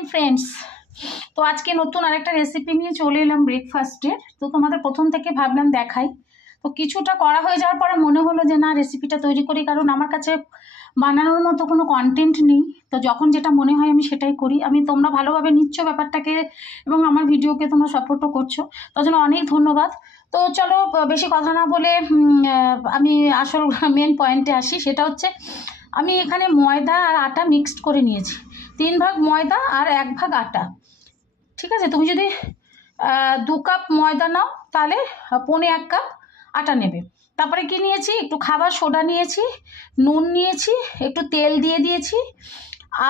Morning friends. তো আজকে নতুন আরেকটা রেসিপি নিয়ে চলে এলাম ব্রেকফাস্টের। তো তোমাদের প্রথম থেকে ভাবলাম দেখাই। তো কিছুটা করা হয়ে যাওয়ার পরে মনে হলো যে না, রেসিপিটা তৈরি করি, কারণ আমার কাছে বানানোর মতো কোনো কন্টেন্ট নেই। তো যখন যেটা মনে হয় আমি সেটাই করি। তোমরা ভালোভাবে নিচ্ছ ব্যাপারটাকে এবং আমার ভিডিওকে তোমরা সাপোর্টও করছো, তার জন্য অনেক ধন্যবাদ। তো চলো বেশি কথা না বলে আমি আসল মেন পয়েন্টে আসি। সেটা হচ্ছে আমি এখানে ময়দা আর আটা মিক্সড করে নিয়েছি। 3 ভাগ ময়দা আর 1 ভাগ আটা। ঠিক আছে, তুমি যদি 2 কাপ ময়দা নাও তাহলে 1.25 কাপ আটা নেবে। তারপরে কি নিয়েছি, একটু খাবার সোডা নিয়েছি, নুন নিয়েছি, একটু তেল দিয়ে দিয়েছি,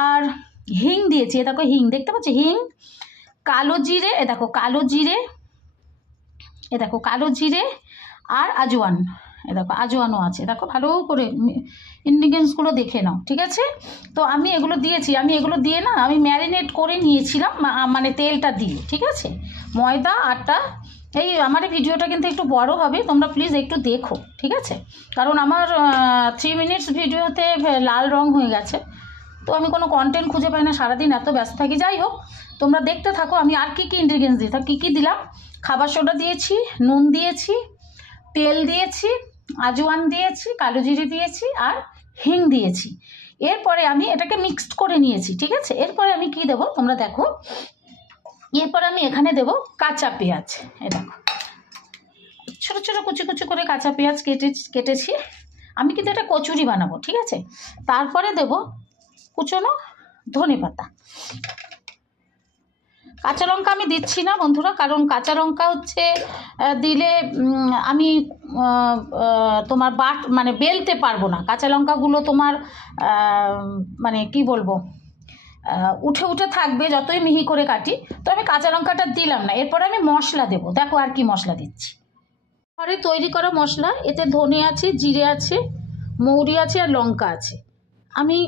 আর হিং দিয়েছি। এ দেখো হিং, দেখতে পাচ্ছি হিং, কালো জিরে, এ দেখো কালো জিরে, এ দেখো কালো জিরে, আর আজওয়ান, এ দেখো আজওয়ানও আছে। দেখো ভালো করে ইনগ্রিডিয়েন্টসগুলো দেখে নাও, ঠিক আছে। তো আমি এগুলো দিয়েছি, আমি এগুলো দিয়ে না আমি ম্যারিনেট করে নিয়েছিলাম, মানে তেলটা দিয়ে। ঠিক আছে, ময়দা আটা। এই আমার এই ভিডিওটা কিন্তু একটু বড় হবে, তোমরা প্লিজ একটু দেখো, ঠিক আছে। কারণ আমার 3 মিনিটস ভিডিওতে লাল রং হয়ে গেছে। তো আমি কোনো কন্টেন্ট খুঁজে পাই না, সারাদিন এত ব্যস্ত থাকি। যাই হোক, তোমরা দেখতে থাকো আমি আর কী কী ইনগ্রিডিয়েন্টস দিই। তা কী কী দিলাম, খাবার সোডা দিয়েছি, নুন দিয়েছি, তেল দিয়েছি, আজওয়ান দিয়েছি, কালো জিরে দিয়েছি, আর হিং দিয়েছি। এরপরে আমি এটাকে মিক্সড করে নিয়েছি, ঠিক আছে। এরপরে আমি কি দেবো তোমরা দেখো। এরপরে আমি এখানে দেবো কাঁচা পেঁয়াজ। এ দেখো ছোটো ছোটো কুচি কুচি করে কাঁচা পেঁয়াজ কেটেছি। আমি কিন্তু এটা কচুরি বানাবো, ঠিক আছে। তারপরে দেবো কুচনো ধনেপাতা। কাঁচা লঙ্কা আমি দিচ্ছি না বন্ধুরা, কারণ কাঁচা লঙ্কা হচ্ছে দিলে আমি তোমার মানে বেলতে পারবো না। কাঁচা লঙ্কাগুলো তোমার মানে কি বলবো, উঠে উঠে থাকবে যতই মিহি করে কাটি। তো আমি কাঁচা লঙ্কাটা দিলাম না। এরপরে আমি মশলা দেবো। দেখো আর কি মশলা দিচ্ছি, ঘরে তৈরি করা মশলা। এতে ধনে আছে, জিরে আছে, মৌরি আছে, আর লঙ্কা আছে। আমি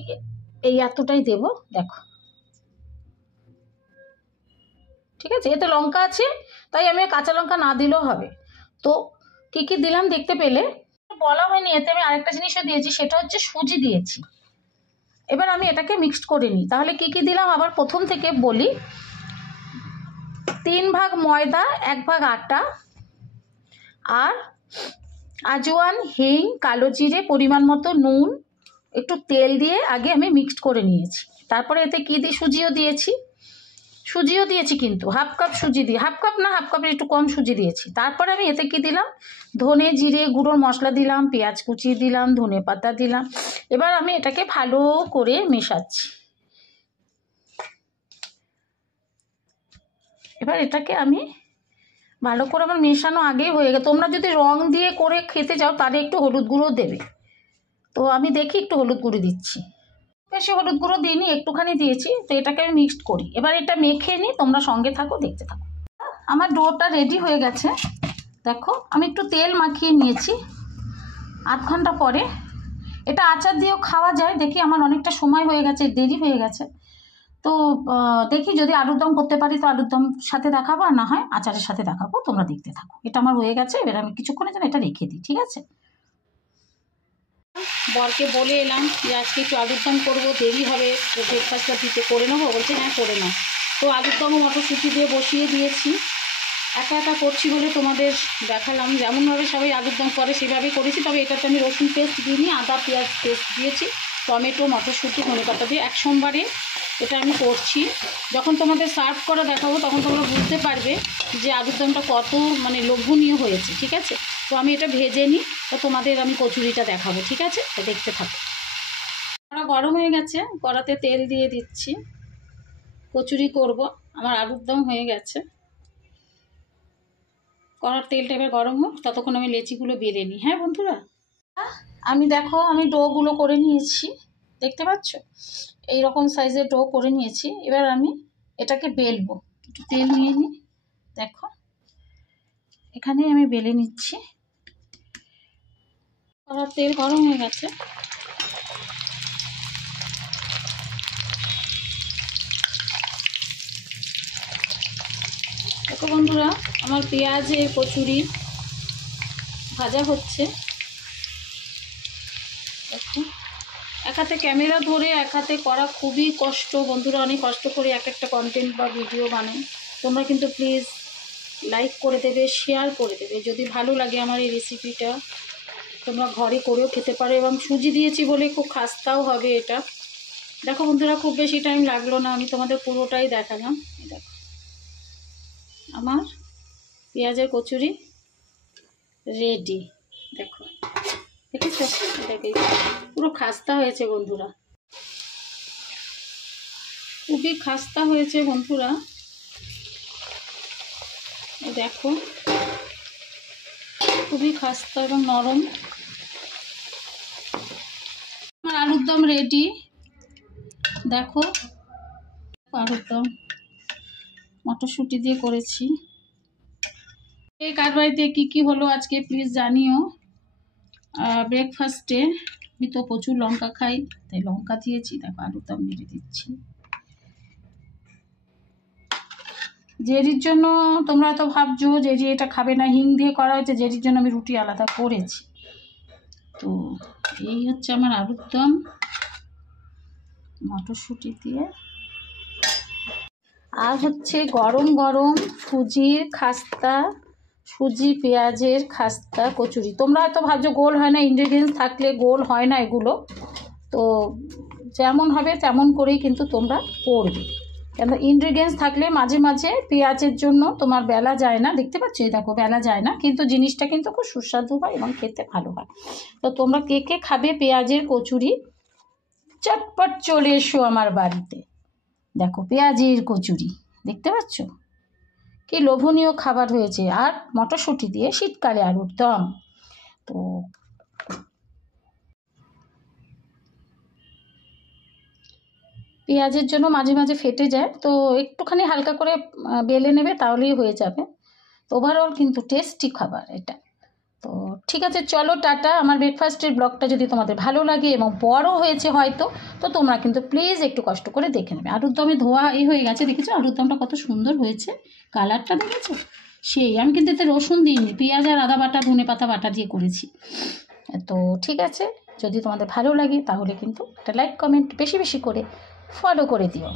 এই এতটাই দেবো, দেখো, ঠিক আছে। এতে লঙ্কা আছে, তাই আমি কাঁচা লঙ্কা না দিলেও হবে। তো কী কী দিলাম দেখতে পেলে, বলা হয়নি। এতে আমি আরেকটা জিনিসও দিয়েছি, সেটা হচ্ছে সুজি দিয়েছি। এবার আমি এটাকে মিক্সড করে নিই। তাহলে কী কী দিলাম আবার প্রথম থেকে বলি। 3 ভাগ ময়দা, 1 ভাগ আটা, আর আজওয়ান, হিং, কালো জিরে, পরিমাণ মতো নুন, একটু তেল দিয়ে আগে আমি মিক্সড করে নিয়েছি। তারপরে এতে কী দিই, সুজিও দিয়েছি কিন্তু 1/2 কাপ সুজি দিয়ে, 1/2 কাপ না, 1/2 কাপের একটু কম সুজি দিয়েছি। তারপরে আমি এতে কি দিলাম, ধনে জিরে গুঁড়োর মশলা দিলাম, পেঁয়াজ কুচি দিলাম, ধনে পাতা দিলাম। এবার আমি এটাকে ভালো করে মেশাচ্ছি। এবার এটাকে আমি ভালো করে, আমার মেশানো আগেই হয়ে গেছে। তোমরা যদি রং দিয়ে করে খেতে চাও তাহলে একটু হলুদ গুঁড়ো দেবে। তো আমি দেখি একটু হলুদ গুঁড়ো দিচ্ছি, বেশি হলুদ গুঁড়ো দিইনি, একটুখানি দিয়েছি। তো এটাকে আমি মিক্সড করি। এবার এটা মেখে নিই, তোমরা সঙ্গে থাকো, দেখতে থাকো। আমার ডোটা রেডি হয়ে গেছে। দেখো আমি একটু তেল মাখিয়ে নিয়েছি। 8 ঘন্টা পরে এটা আচার দিয়েও খাওয়া যায়। দেখি আমার অনেকটা সময় হয়ে গেছে, দেরি হয়ে গেছে। তো দেখি যদি আলুর দম করতে পারি তো আলুর দম সাথে দেখাবো, আর না হয় আচারের সাথে দেখাবো। তোমরা দেখতে থাকো। এটা আমার হয়ে গেছে। এবার আমি কিছুক্ষণের জন্য এটা রেখে দিই, ঠিক আছে। বরকে বলে এলাম যে আজকে একটু আলুর দম করবো, দেরি হবে, ব্রেকফাস্টটা দিতে করে নেবো। বলছে হ্যাঁ করে নাও। তো আলুর দম মটরশুঁটি দিয়ে বসিয়ে দিয়েছি। একা একা করছি বলে তোমাদের দেখালাম। যেমনভাবে সবাই আলুর দম করে সেভাবেই করেছি। তবে এটাতে আমি রসুন পেস্ট দিইনি, আদা পেঁয়াজ পেস্ট দিয়েছি, টমেটো, মটরশুঁটি, ধনেপাতা দিয়ে। 1 সোমবারে এটা আমি করছি। যখন তোমাদের সার্ভ করে দেখাবো তখন তোমরা বুঝতে পারবে যে আলুর দমটা কত মানে লোভনীয় হয়েছে, ঠিক আছে। তো আমি এটা ভেজে নিই, তো তোমাদের আমি কচুরিটা দেখাবো, ঠিক আছে। তো দেখতে থাকো। কড়া গরম হয়ে গেছে, কড়াতে তেল দিয়ে দিচ্ছি। কচুরি করব, আমার আলুর দম হয়ে গেছে। কড়ার তেলটা এবার গরম হোক, ততক্ষণ আমি লেচিগুলো বেলে নিই। হ্যাঁ বন্ধুরা, আমি দেখো আমি ডোগুলো করে নিয়েছি, দেখতে পাচ্ছ এইরকম সাইজের ডো করে নিয়েছি। এবার আমি এটাকে বেলবো। একটু তেল নিয়ে নিই, দেখো এখানে আমি বেলে নিচ্ছি। কড়ার তেল গরম হয়ে গেছে। দেখো বন্ধুরা, আমার পেঁয়াজের কচুরি ভাজা হচ্ছে। দেখো এক হাতে ক্যামেরা ধরে এক হাতে করা খুবই কষ্ট বন্ধুরা, অনেক কষ্ট করে এক একটা কন্টেন্ট বা ভিডিও বানাই। তোমরা কিন্তু প্লিজ লাইক করে দেবে, শেয়ার করে দেবে। যদি ভালো লাগে আমার এই রেসিপিটা তোমরা ঘরে করেও খেতে পারো, এবং সুজি দিয়েছি বলে খুব খাস্তাও হবে এটা। দেখো বন্ধুরা, খুব বেশি টাইম লাগলো না, আমি তোমাদের পুরোটাই দেখালাম। দেখো আমার পেঁয়াজের কচুরি রেডি। দেখো দেখেছো, এটাকে পুরো খাস্তা হয়েছে বন্ধুরা, খুবই খাস্তা হয়েছে বন্ধুরা। দেখো খুবই খাস্তা এবং নরম। আমার আলুর দম রেডি। দেখো আলুর দম মটরশুঁটি দিয়ে করেছি। এই কার বাড়িতে কী কী হলো আজকে প্লিজ জানিও। ব্রেকফাস্টে আমি তো প্রচুর লঙ্কা খাই, তাই লঙ্কা দিয়েছি। দেখো আলুর দম মেরে দিচ্ছি। জেরির জন্য তোমরা তো ভাবছো জেরি এটা খাবে না, হিং দিয়ে করা হয়েছে, জেরির জন্য আমি রুটি আলাদা করেছি। তো এই হচ্ছে আমার আলুর দম মটরশুঁটি দিয়ে, আর হচ্ছে গরম গরম সুজির খাস্তা, সুজি পেঁয়াজের খাস্তা কচুরি। তোমরা হয়তো ভাবছো গোল হয় না, ইনগ্রেডিয়েন্টস থাকলে গোল হয় না এগুলো। তো যেমন হবে তেমন করেই কিন্তু তোমরা করবে, কেন ইনগ্রেডিয়েন্টস থাকলে মাঝে মাঝে পেঁয়াজের জন্য তোমার বেলা যায় না। দেখতে পাচ্ছ এই দেখো বেলা যায় না, কিন্তু জিনিসটা কিন্তু খুব সুস্বাদু হয় এবং খেতে ভালো হয়। তো তোমরা কে কে খাবে পেঁয়াজের কচুরি, চটপট চলে এসো আমার বাড়িতে। দেখো পেঁয়াজের কচুরি দেখতে পাচ্ছ কি লোভনীয় খাবার হয়েছে, আর মটরশুঁটি দিয়ে শীতকালে আলুর দম। তো পেঁয়াজের জন্য মাঝে মাঝে ফেটে যায়, তো একটুখানি হালকা করে বেলে নেবে তাহলেই হয়ে যাবে। তো ওভারঅল কিন্তু টেস্টি খাবার এটা। তো ঠিক আছে, চলো টাটা। আমার ব্রেকফাস্টের ব্লগটা যদি তোমাদের ভালো লাগে এবং বড় হয়েছে হয়তো, তো তোমরা কিন্তু প্লিজ একটু কষ্ট করে দেখে নেবে। আলুর দমে ধোয়া হয়ে গেছে, দেখেছো আলুর দমটা কত সুন্দর হয়েছে, কালারটা দেখেছো সেই। আমি কিন্তু এতে রসুন দিইনি, পেঁয়াজ আর আদা বাটা ধনে পাতা বাটা দিয়ে করেছি। তো ঠিক আছে, যদি তোমাদের ভালো লাগে তাহলে কিন্তু একটা লাইক কমেন্ট বেশি বেশি করে ফলো করে দিও।